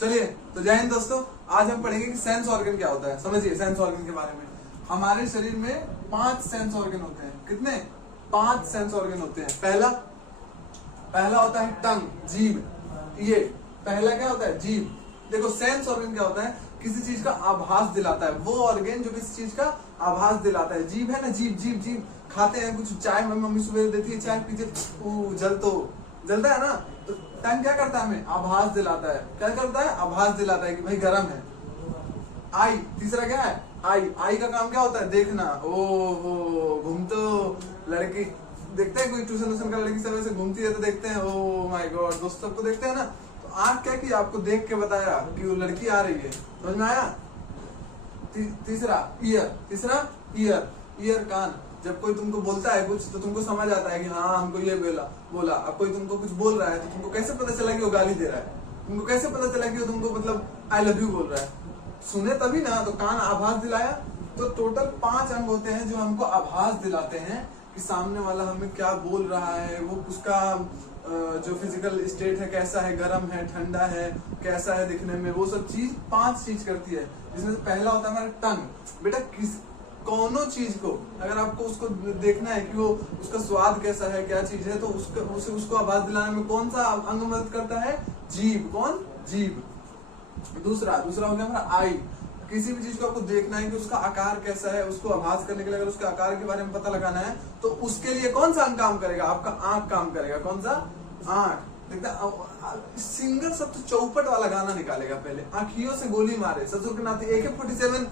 चलिए तो जय हिंद दोस्तों, आज हम पढ़ेंगे कि सेंस ऑर्गन क्या होता है। समझिए सेंस ऑर्गन के बारे में। हमारे शरीर में 5 सेंस ऑर्गन होते हैं। कितने? 5 सेंस ऑर्गन होते हैं। पहला होता है टंग, जीभ। ये पहला क्या होता है? जीभ। देखो सेंस ऑर्गन क्या होता है? किसी चीज का आभास दिलाता है, वो ऑर्गन जो किसी चीज का आभास दिलाता है। जीभ है ना, जीभ जीभ जीभ। खाते हैं कुछ, चाय मम्मी सुबह देती है, चाय पीछे जलता है ना, तो टंग क्या करता है? हमें आभास दिलाता है। क्या करता है? आभास दिलाता है कि भाई गर्म है। आई, तीसरा क्या है? आई का काम क्या होता है? देखना। ओहो, घूमते लड़की देखते हैं, कोई ट्यूशन का लड़की सब ऐसे घूमती है तो देखते हैं, ओ माय गॉड, दोस्त सबको देखते हैं ना। तो आंख क्या की आपको देख के बताया कि वो लड़की आ रही है। समझ में आया? तीसरा ईयर, कान। जब कोई तुमको बोलता है कुछ तो तुमको समझ आता है कि हाँ हमको ये बोला। अब कोई तुमको कुछ बोल रहा है तो तुमको कैसे पता चला कि वो गाली दे रहा है? तुमको कैसे पता चला कि वो तुमको मतलब आई लव यू बोल रहा है? सुने तभी ना। तो कान आभास दिलाया। तो टोटल 5 अंग होते हैं जो हमको आभास दिलाते हैं कि सामने वाला हमें क्या बोल रहा है, वो उसका जो फिजिकल स्टेट है कैसा है, गर्म है, ठंडा है, कैसा है दिखने में, वो सब चीज 5 चीज करती है। जिसमें से पहला होता है हमारा टंग। बेटा कोनो चीज को अगर आपको उसको देखना है कि वो उसका स्वाद कैसा है, क्या चीज है, तो उसको आभास दिलाने में कौन सा अंग मदद करता है? जीभ। कौन? जीभ। दूसरा हो गया हमारा आई। किसी भी चीज को आपको देखना है कि उसका आकार कैसा है, उसको आभास करने के लिए अगर उसके आकार के बारे में पता लगाना है तो उसके लिए कौन सा अंग काम करेगा? आपका आंख काम करेगा। कौन सा? आंख। सिंगर सब तो चौपट वाला गाना निकालेगा पहले, आंखियों से गोली मारे, ससुर के नाते AK-47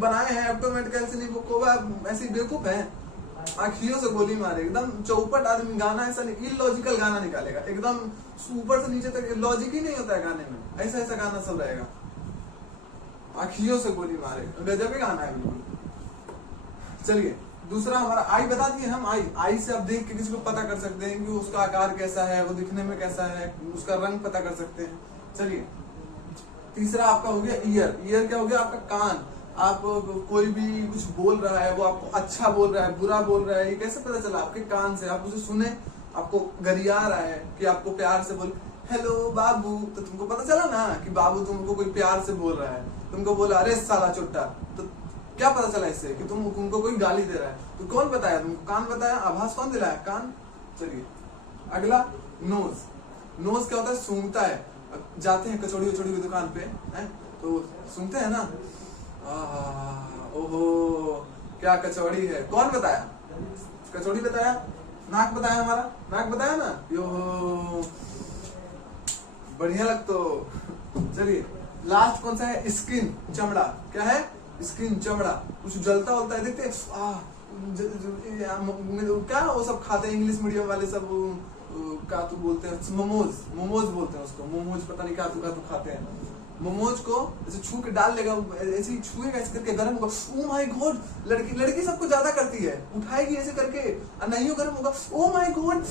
बनाए हैं, ऑटोमेटिकल से नहीं, वो ऐसी बेवकूफ है, आंखियों से गोली मारे, एकदम चौपट आदमी। गाना ऐसा नहीं, इलॉजिकल गाना निकालेगा, एकदम ऊपर से नीचे तक लॉजिक ही नहीं होता है गाने में। ऐसा गाना सब रहेगा, आंखियों से गोली मारे, गजब ही गाना है बिल्कुल। चलिए दूसरा हमारा आई बता दिए हम। आई से आप देख के किसी को पता कर सकते हैं कि उसका आकार कैसा है, वो दिखने में कैसा है, उसका रंग पता कर सकते हैं। चलिए तीसरा आपका हो गया ईयर क्या हो गया? आपका कान। आप कोई भी कुछ बोल रहा है, वो आपको अच्छा बोल रहा है, बुरा बोल रहा है, ये कैसे पता चला? आपके कान से। आप उसे सुने, आपको गरिया रहा है कि आपको प्यार से बोल हेलो बाबू, तो तुमको पता चला ना कि बाबू तुमको कोई प्यार से बोल रहा है। तुमको बोला अरे साला चुट्टा, तो क्या पता चला इससे? कि तुमको कोई गाली दे रहा है। तो कौन बताया तुमको? कान बताया। आभास कौन दिलाया? कान। चलिए अगला नोज क्या होता है? सूंघता है। जाते हैं कचौड़ी की दुकान पे है तो सूंघते हैं ना, ओहो क्या कचौड़ी है। कौन बताया? कचौड़ी बताया। नाक बताया, हमारा नाक बताया ना, यो बढ़िया लगतो। चलिए लास्ट कौन सा है? स्किन, चमड़ा। क्या है? स्किन, चमड़ा। कुछ जलता होता है, देखते क्या वो सब खाते हैं इंग्लिश मीडियम वाले सब, क्या तू बोलते हैं? मोमोज बोलते हैं उसको। मोमोज पता नहीं क्या तू खाते हैं। मोमोज को ऐसे छू के डाल लेगा, ऐसे ही छुएगा ऐसे करके, गर्म होगा। ओ माय गॉड, लड़की सबको ज्यादा करती है, उठाएगी ऐसे करके, नहीं हो गर्म होगा, ओ माय गॉड,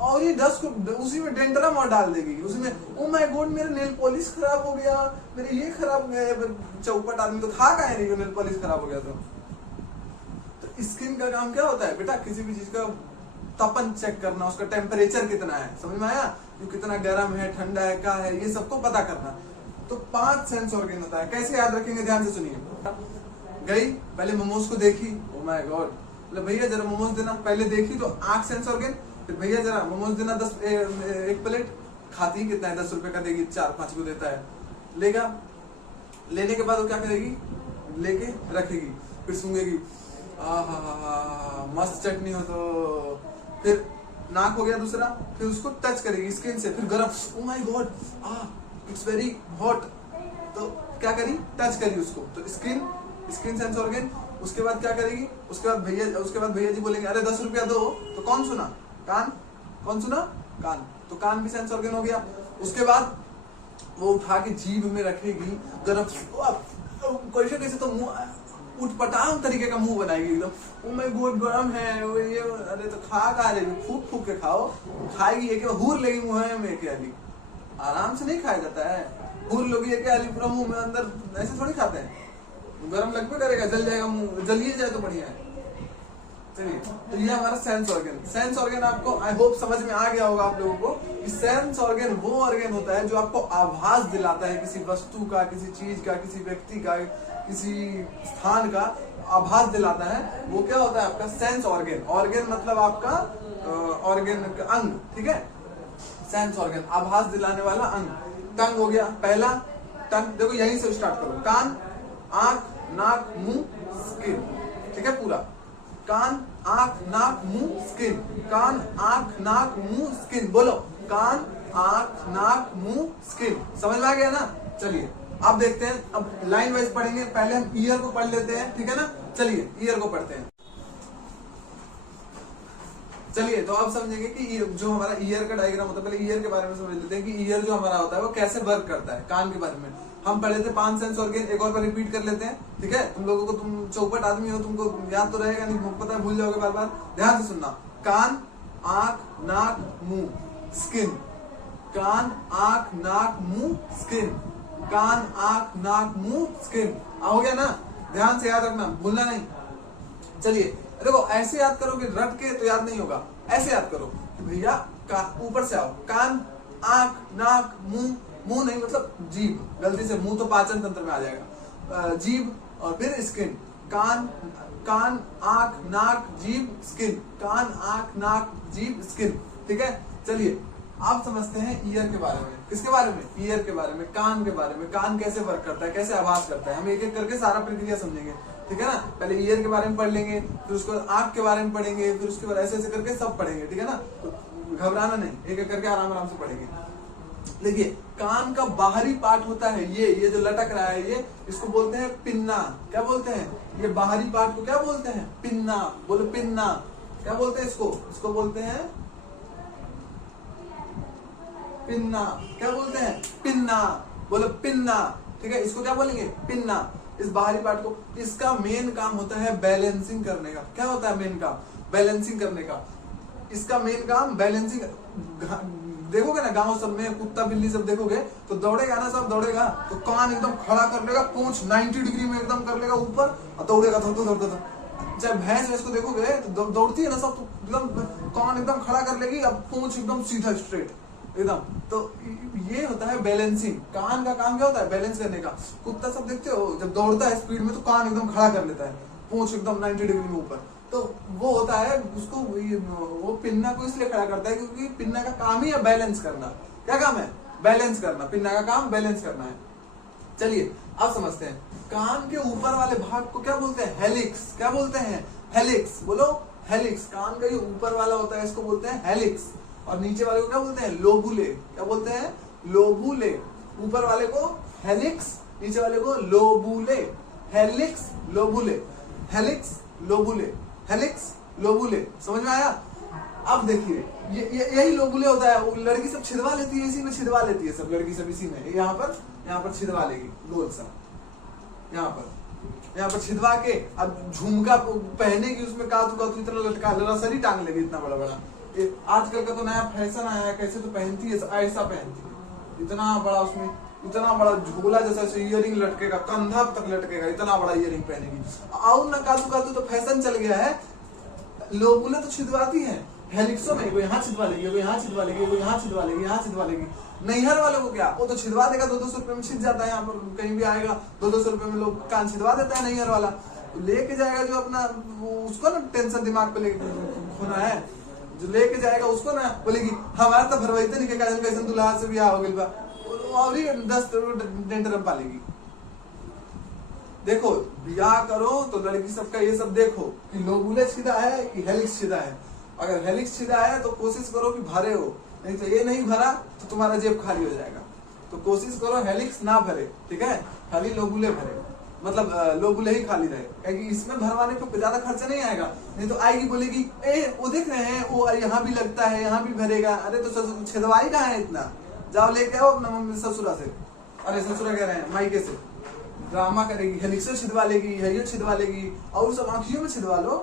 और ये 10 को उसी में डेंटरा मार डाल देगी उसमें। ओ माय गॉड, मेरा नेल पॉलिश खराब हो गया, मेरे ये खराब हो गया। चौपट आदमी तो खा का है नहीं, नेल पॉलिश खराब हो गया तो स्किन का काम क्या होता है? बेटा किसी भी चीज का तपन चेक करना, उसका टेम्परेचर कितना है, समझ में आया? जो कितना गर्म है, ठंडा है, क्या है, ये सबको पता करना। तो 5 सेंस ऑर्गन होता है। कैसे याद रखेंगे? ध्यान से सुनिए। गई, पहले मोमोज को देखी, ओ माय गॉड, मतलब भैया जरा मोमोज देना। पहले देखी तो आंख सेंस ऑर्गन, फिर भैया जरा मोमोज देना, 1 प्लेट। खाती कितना है? 10 रुपए का देगी, 4-5 को देता है, लेगा। लेने के बाद वो क्या करेगी? लेके रखेगी, फिर सूंघेगी, मस्त चटनी हो। तो फिर नाक हो गया दूसरा, फिर उसको टच करेगी स्किन से, फिर गरम, oh my God, it's very hot, तो क्या करी? टच करी उसको। तो स्किन सेंस ऑर्गन। उसके बाद क्या करेगी? उसके बाद भैया जी बोलेंगे अरे 10 रुपया दो, तो कौन सुना? कान। कौन सुना? कान। तो कान भी सेंस ऑर्गन हो गया। उसके बाद वो उठा के जीभ में रखेगी, गरम, कैसे तो मुंह उठपटांग तरीके का मुंह बनाएगी एकदम, ओ माय गॉड गरम है ये, अरे तो खा रही, फूक के खाओ। खाएगी, एक हूर लेगी मुंह में, एक आली आराम से नहीं खाया जाता है। हूर लोगी एक आली पूरा मुंह में, अंदर ऐसे थोड़ी खाते हैं। गरम लगभग करेगा, जल जाएगा मुंह, जलिए जाए तो बढ़िया है। चलिए, तो ये हमारा सेंस ऑर्गन। सेंस ऑर्गन आपको आई होप समझ में आ गया होगा आप लोगों को कि सेंस ऑर्गन वो ऑर्गन होता है जो आपको आभास दिलाता है किसी वस्तु का, किसी चीज का, किसी व्यक्ति का, किसी स्थान का आभास दिलाता है। वो क्या होता है आपका सेंस ऑर्गन। ऑर्गन मतलब आपका ऑर्गन का अंग, ठीक है। सेंस ऑर्गन आभास दिलाने वाला अंग। टंग हो गया पहला। टंग देखो यहीं से स्टार्ट करो। कान, आंख, नाक, मुंह, स्किन, ठीक है पूरा। कान, आंख, नाक, मुंह, स्किन। कान, आंख, नाक, मुंह, स्किन। बोलो कान, आंख, नाक, मुंह, स्किन। समझ में आ गया ना। चलिए अब देखते हैं, अब लाइन वाइज पढ़ेंगे। पहले हम ईयर को पढ़ लेते हैं, ठीक है ना। चलिए ईयर को पढ़ते हैं। चलिए तो अब समझेंगे कि जो हमारा ईयर का डायग्राम होता है, पहले ईयर के बारे में समझ लेते हैं कि ईयर जो हमारा होता है वो कैसे वर्क करता है। कान के बारे में हम पढ़ लेते हैं 5 सेंस ऑर्गन। एक और बार रिपीट कर लेते हैं, ठीक है। तुम लोगों को, तुम चौपट आदमी हो, तुमको याद तो रहेगा नहीं, पता है भूल जाओगे बार बार। ध्यान से सुनना। कान, आंख, नाक, मुंह, स्किन। कान, आंख, नाक, मुंह, स्किन। कान, आंख, नाक, मुंह, स्किन। हो गया ना। ध्यान से याद रखना, भूलना नहीं। चलिए देखो ऐसे याद करोगे, रट के तो याद नहीं होगा। ऐसे याद करो कि भैया ऊपर से आओ। कान, आंख, नाक, मुंह, मुंह नहीं मतलब जीभ, गलती से मुंह तो पाचन तंत्र में आ जाएगा। जीभ और फिर स्किन। कान, कान, आंख, नाक, जीभ, स्किन। कान, आंख, नाक, जीभ, स्किन, ठीक है। चलिए आप समझते हैं ईयर के बारे में। किसके बारे में? ईयर के बारे में, कान के बारे में। कान कैसे वर्क करता है, कैसे आवाज करता है, हम एक एक करके सारा प्रक्रिया समझेंगे, ठीक है ना। पहले ईयर के बारे में पढ़ लेंगे, फिर उसके बाद आंख के बारे में पढ़ेंगे, फिर उसके बाद ऐसे ऐसे करके सब पढ़ेंगे, ठीक है ना। तो घबराना नहीं, एक एक करके आराम आराम से पढ़ेंगे। देखिए कान का बाहरी पार्ट होता है ये जो लटक रहा है ये, इसको बोलते हैं पिन्ना। क्या बोलते हैं? ये बाहरी पार्ट को क्या बोलते हैं? पिन्ना। बोलो पिन्ना। क्या बोलते हैं इसको? इसको बोलते हैं पिन्ना। क्या बोलते हैं? पिन्ना। बोलो पिन्ना, ठीक है। इसको क्या बोलेंगे? पिन्ना। इस बाहरी पार्ट को, इसका मेन काम होता है बैलेंसिंग करने का। क्या होता है मेन काम? बैलेंसिंग करने का। इसका मेन काम बैलेंसिंग। देखोगे ना गांव सब में कुत्ता बिल्ली सब देखोगे तो दौड़ेगा ना, सब दौड़ेगा तो कान एकदम खड़ा कर लेगा, पूंछ 90 डिग्री में एकदम कर लेगा ऊपर और दौड़ेगा। दौड़ता चाहे भैंस वैस को देखोगे तो दौड़ती है ना सब, तो एकदम कान एकदम खड़ा कर लेगी, अब पूंछ एकदम सीधा स्ट्रेट एकदम। तो ये होता है बैलेंसिंग। कान का काम क्या होता है? बैलेंस करने का। कुत्ता सब देखते हो जब दौड़ता है स्पीड में तो कान एकदम खड़ा कर लेता है, पूंछ एकदम 90 डिग्री में ऊपर। तो वो होता है उसको, वो पिन्ना को इसलिए खड़ा करता है क्योंकि पिन्ना का काम ही है बैलेंस करना। क्या काम है? बैलेंस करना। पिन्ना का काम बैलेंस करना है। चलिए अब समझते हैं कान के ऊपर वाले भाग को क्या बोलते हैं? हेलिक्स। क्या बोलते हैं? हेलिक्स। बोलो हेलिक्स। कान का ये ऊपर वाला होता है इसको बोलते हैं हेलिक्स, और नीचे वाले को क्या बोलते हैं? लोबुले। क्या बोलते हैं? लोबुले। ऊपर वाले को हेलिक्स, नीचे वाले को lobule. Helix lobule, helix lobule, helix lobule. समझ में आया? अब देखिए यही लोबुले होता है। वो लड़की सब छिदवा लेती है, इसी में छिदवा लेती है सब लड़की सब इसी में। यहाँ पर छिदवा लेगी गोल सा, यहाँ पर छिदवा के अब झुमका पहनेगी, उसमें कातू कातू इतना लटका रसरी टांग लेगी इतना बड़ा बड़ा। आजकल का तो नया फैशन आया है, कैसे तो पहनती है, ऐसा पहनती है इतना बड़ा, उसमें इतना बड़ा झोला जैसा इयरिंग लटकेगा, कंधा तक लटकेगा, इतना बड़ा इयरिंग पहनेगी। और ना कातू कातू तो फैशन चल गया है। लोबुले तो छिदवाती है हेलिक्सों में, यहाँ छिदवा लेगी, यहाँ छिदवा लेगी, यहाँ छिदवा लेगी, यहाँ छिदवा लेगी। नैहर वाले को क्या, वो तो छिदवा देगा, 200-200 रुपए में छिद जाता है। यहाँ पर कहीं भी आएगा 200-200 रुपए में लोग कान छिदवा देता है नैहर वाला। लेके जाएगा जो अपना, उसको ना टेंशन दिमाग पे लेके होना है, जो लेके जाएगा उसको ना बोलेगी हमारा तो भरवाइते नहीं कैसे कैसे दुल्हा से ब्याह हो गई बा, और ही 10 डेंटरम पालेगी। देखो ब्याह करो तो लड़की सबका ये सब देखो कि लोबुले छिदा है कि हेलिक्स छिदा है। अगर हेलिक्स छिदा है तो कोशिश करो कि भरे हो, नहीं तो ये नहीं भरा तो तुम्हारा जेब खाली हो जाएगा। तो कोशिश करो हेलिक्स ना भरे, ठीक है, खाली लोबुले भरे, मतलब लोबुले ही खाली रहे, क्योंकि इसमें भरवाने पे ज्यादा खर्चा नहीं आएगा। नहीं तो आएगी बोलेगी ए वो देख रहे हैं वो यहाँ भी लगता है, यहाँ भी भरेगा। अरे तो छिदवाई कहाँ है इतना, जाओ लेके आओ अपना मम्मी ससुरा से, अरे ससुरा कह रहे हैं मायके से। ड्रामा करेगी, हेलिक्स छिदवा लेगी, ये छिदवा लेगी, और सब आंखियों में छिदवा लो,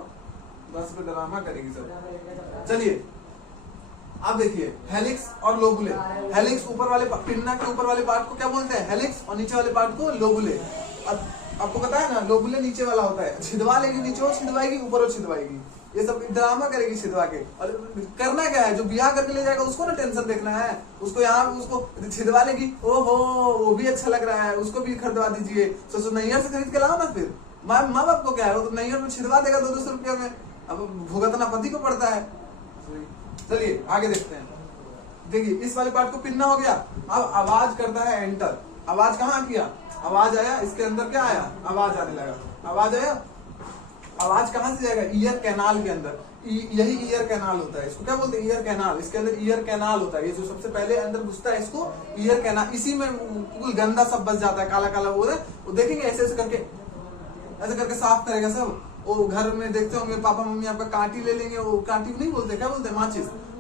बस पे ड्रामा करेगी सब। चलिए अब देखिए हेलिक्स और लोबुले। हेलिक्स ऊपर वाले पिन्ना के ऊपर वाले पार्ट को क्या बोलते हैं? हेलिक्स, और नीचे वाले पार्ट को लोबुले। अब आपको पता है ना लोबुले नीचे वाला होता है, छिदवा लेगी नीचे और छिदवाएगी, ऊपर और छिदवाएगी। ये सब ड्रामा करेगी छिदवा के। और करना क्या है, जो ब्याह करके ले जाएगा उसको ना टेंशन देखना है, उसको यहाँ उसको छिदवा लेगी, ओहो वो भी अच्छा लग रहा है, उसको भी खरीदवा दीजिए। तो नैयर से खरीद के लाओ ना, फिर माँ बाप को क्या है, वो तो नैयर में छिदवा देगा 200 रुपया में, अब भुगतना पति को पड़ता है। चलिए आगे देखते हैं। देखिए इस वाले पार्ट को पिनना हो गया। अब आवाज करता है एंटर। आवाज कहाँ किया, आवाज आया, इसके अंदर क्या आया, आवाज आने लगा, आवाज आया। आवाज कहाँ से जाएगा, ईयर कैनाल के अंदर। यही ईयर कैनाल होता है, इसको क्या बोलते हैं, ईयर कैनाल। इसके अंदर ईयर कैनाल होता है, ये जो सबसे पहले अंदर घुसता है इसको ईयर कैनाल। इसी में कुल गंदा सब बच जाता है, काला काला वो देखेंगे ऐसे ऐसे करके साफ करेगा सब। वो घर में देखते होंगे पापा मम्मी आपका कांटी ले लेंगे, वो कांटी नहीं बोलते, क्या बोलते हैं,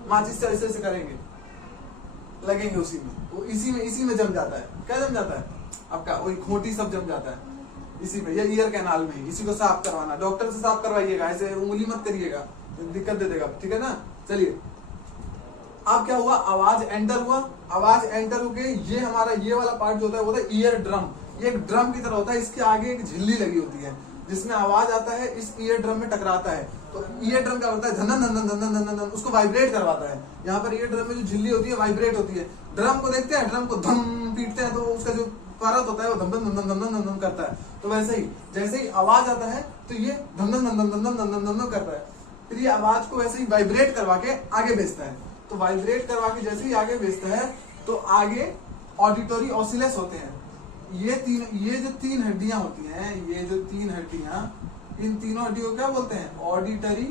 माचिस से ऐसे ऐसे करेंगे, लगेंगे उसी में, वो इसी में जम जाता है। क्या जम जाता है आपका, वही खोटी सब जम जाता है इसी में, ये ईयर कैनाल में। इसी को साफ करवाना, डॉक्टर से साफ करवाइएगा, ऐसे उंगली मत करिएगा, दिक्कत दे देगा, ठीक है ना। चलिए अब क्या हुआ, आवाज एंटर हुआ। आवाज एंटर होके ये हमारा ये वाला पार्ट जो होता है वो होता है ईयर ड्रम। ये एक ड्रम की तरह होता है, इसके आगे एक झिल्ली लगी होती है जिसमें आवाज आता है, इस ईयर ड्रम में टकराता है। तो ईयर ड्रम क्या होता है, धन धन धन धन धन, उसको वाइब्रेट करवाता है। यहाँ पर ईयर ड्रम में जो झिल्ली होती है वाइब्रेट होती है। ड्रम को देखते हैं, ड्रम को धम पीटते हैं तो उसका जो परत होता है वो धम धम धम धम धम धम करता है। तो वैसे ही जैसे ही आवाज आता है तो ये धम धम धम धम धम धम धम धम करता है। फिर ये आवाज को वैसे ही वाइब्रेट करवा के आगे भेजता है। तो वाइब्रेट करवा के जैसे ही आगे भेजता है तो आगे ऑडिटरी ऑसिलस होते हैं। ये जो तीन हड्डियां होती हैं, ये जो तीन हड्डियां, इन तीनों हड्डियों को क्या बोलते हैं, ऑडिटरी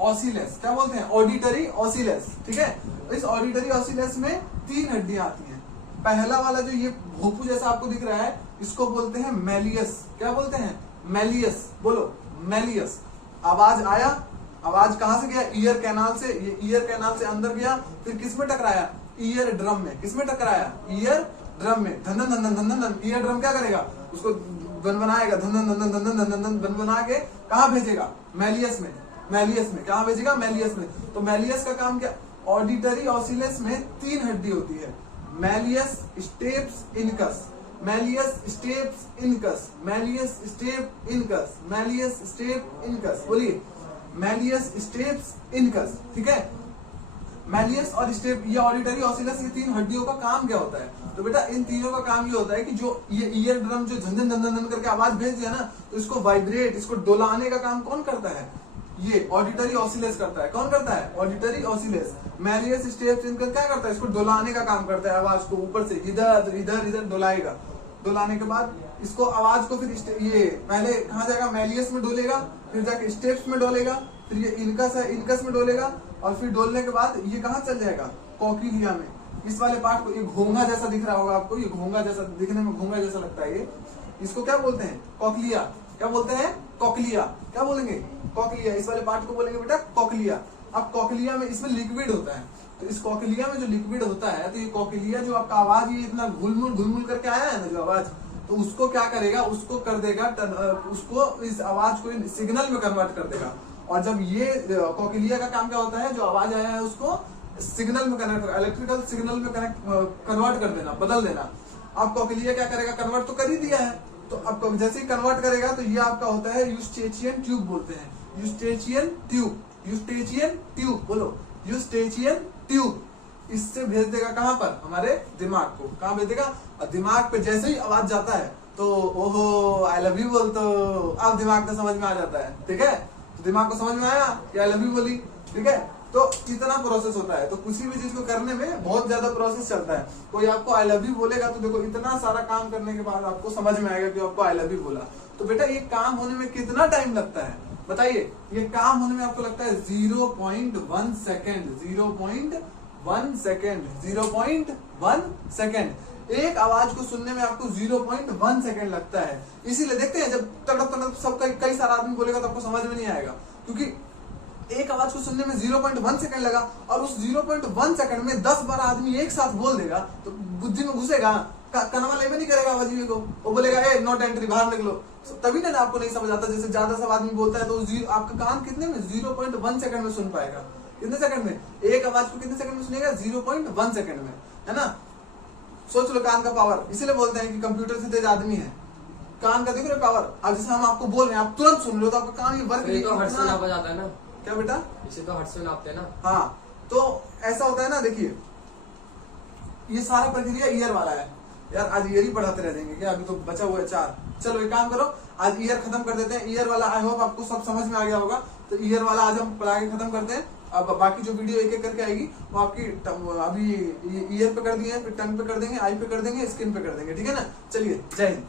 ऑसिलस। क्या बोलते हैं, ऑडिटरी ऑसिलस, ठीक है। इस ऑडिटरी ऑसिलस में तीन हड्डियां आती हैं। पहला वाला जो ये भोपू जैसा आपको दिख रहा है, इसको बोलते हैं मैलियस। क्या बोलते हैं, मैलियस, बोलो मैलियस। आवाज आया, आवाज कहां से गया, ईयर कैनाल से। ये ईयर कैनाल से अंदर गया, फिर किसमें टकराया, ईयर ड्रम में। किसमें टकराया, ईयर ड्रम में। धन धन धन धन धन। ईयर ड्रम क्या करेगा, उसको बनाएगा, धन धन धन धन धन धन धन बना के कहाँ भेजेगा, मैलियस में। मैलियस में कहाँ भेजेगा, मैलियस में। तो मैलियस का काम क्या, ऑडिटरी ऑसिलस में तीन हड्डी होती है, malleus steps incus, malleus steps incus, malleus step incus, malleus step incus. बोलिए, मैलियस स्टेप्स इनकस, ठीक है। मैलियस और स्टेप, ये ऑडिटरी ऑसिलस, ये तीन हड्डियों का काम क्या होता है। तो बेटा इन तीनों का काम ये होता है कि जो ये ईयर ड्रम जो झंझन झंझन झन करके आवाज भेज दिया ना, तो इसको वाइब्रेट, इसको डोलाने का काम कौन करता है, ये ऑडिटरी ऑसिलस करता है। कौन करता है, ऑडिटरी ऑसिलस। मैलियस स्टेप्स इनकस क्या करता है, इसको डोलाने का काम करता है, आवाज को ऊपर से इधर इधर इधर डोलाएगा। डोलाने के बाद इसको आवाज को फिर ये पहले कहाँ जाएगा, मैलियस में डोलेगा, फिर जाके स्टेप्स में डोलेगा, फिर ये इनकस है, इनकस में डोलेगा, और फिर डोलने के बाद ये कहाँ चल जाएगा, कोक्लिया में। इस वाले पार्ट को, ये घोंघा जैसा दिख रहा होगा आपको, ये घोंघा जैसा, दिखने में घोंघा जैसा लगता है ये, इसको क्या बोलते हैं, कोक्लिया। क्या बोलते हैं, कोक्लिया। क्या बोलेंगे, कोक्लिया। इस वाले पार्ट को बोलेंगे बेटा कोक्लिया। अब कोक्लिया में इसमें लिक्विड होता है, तो इस कोक्लिया में जो लिक्विड होता है, तो ये कोक्लिया जो आपका आवाज ये इतना घुलमुल करके आया है ना जो आवाज, तो उसको क्या करेगा, उसको कर देगा, उसको इस आवाज को सिग्नल में कन्वर्ट कर देगा। और जब ये कोक्लिया का काम क्या होता है, जो आवाज आया है उसको सिग्नल में कनेक्ट, इलेक्ट्रिकल सिग्नल में कन्वर्ट कर देना, बदल देना। अब कोक्लिया क्या करेगा, कन्वर्ट तो कर ही दिया है, तो अब जैसे ही कन्वर्ट करेगा तो ये आपका होता है यूस्टेचियन ट्यूब बोलते हैं, यूस्टेचियन ट्यूब, यूस्टेचियन ट्यूब, बोलो यूस्टेचियन ट्यूब। इससे भेज देगा कहां पर, हमारे दिमाग को। कहां भेज देगा, दिमाग पे जैसे ही आवाज जाता है तो ओहो आई लव यू बोल, तो अब दिमाग को समझ में आ जाता है, ठीक है। तो दिमाग को समझ में आया कि आई लव यू बोली, ठीक है। तो इतना प्रोसेस होता है। तो किसी भी चीज को करने में बहुत ज्यादा प्रोसेस चलता है। कोई आपको आई लव यू बोलेगा तो देखो इतना सारा काम करने के बाद आपको समझ में आएगा कि आपको आई लव यू बोला। तो बेटा ये काम होने में कितना टाइम लगता है बताइए, ये काम होने में आपको लगता है 0.1 सेकेंड, 0.1 सेकेंड, 0.1 सेकेंड। एक आवाज को सुनने में आपको 0.1 सेकेंड लगता है। इसीलिए देखते हैं जब तड़प तड़प सब कई सारा आदमी बोलेगा तो आपको समझ में नहीं आएगा, क्योंकि एक आवाज को सुनने में 0.1 सेकंड लगा, और उस 0.1 सेकंड में 10-12 आदमी एक साथ बोल देगा तो बुद्धि में घुसेगा, कनवा लेवे नहीं करेगा आवाज को, वो बोलेगा ए नॉट एंट्री, बाहर निकलो। तभी ना आपको नहीं समझ आता। जैसे ज्यादा सब आदमी बोलता है तो आपका कान कितने में 0.1 सेकंड में सुन पाएगा। कितने सेकंड में, एक आवाज को कितने सेकंड में सुनेगा, 0.1 सेकंड में, है ना। सोच लो कान का पावर। इसीलिए बोलते हैं कि कंप्यूटर से तेज आदमी है, कान का देखो रे पावर। अब जैसे हम आपको बोल रहे हैं, आप तुरंत सुन रहे हो, तो आपका कान ये वर्क ये तो हर्ट्ज में नापा जाता है ना। क्या बेटा? इसे तो हर्ट्ज में नापते हैं ना। हाँ, तो ऐसा होता है ना। देखिए ये सारा प्रक्रिया ईयर वाला है यार। आज ईयर ही पढ़ाते रह जाएंगे क्या? अभी तो बचा हुआ है 4। चलो एक काम करो, आज ईयर खत्म कर देते हैं। ईयर वाला आई होप आपको सब समझ में आ गया होगा। तो ईयर वाला आज हम पढ़ा के खत्म करते हैं। अब बाकी जो वीडियो एक एक करके आएगी वो आपकी अभी ईयर पे कर दिए, फिर टंग पे कर देंगे, आई पे कर देंगे, स्किन पे कर देंगे। ठीक है ना? चलिए, जय हिंद।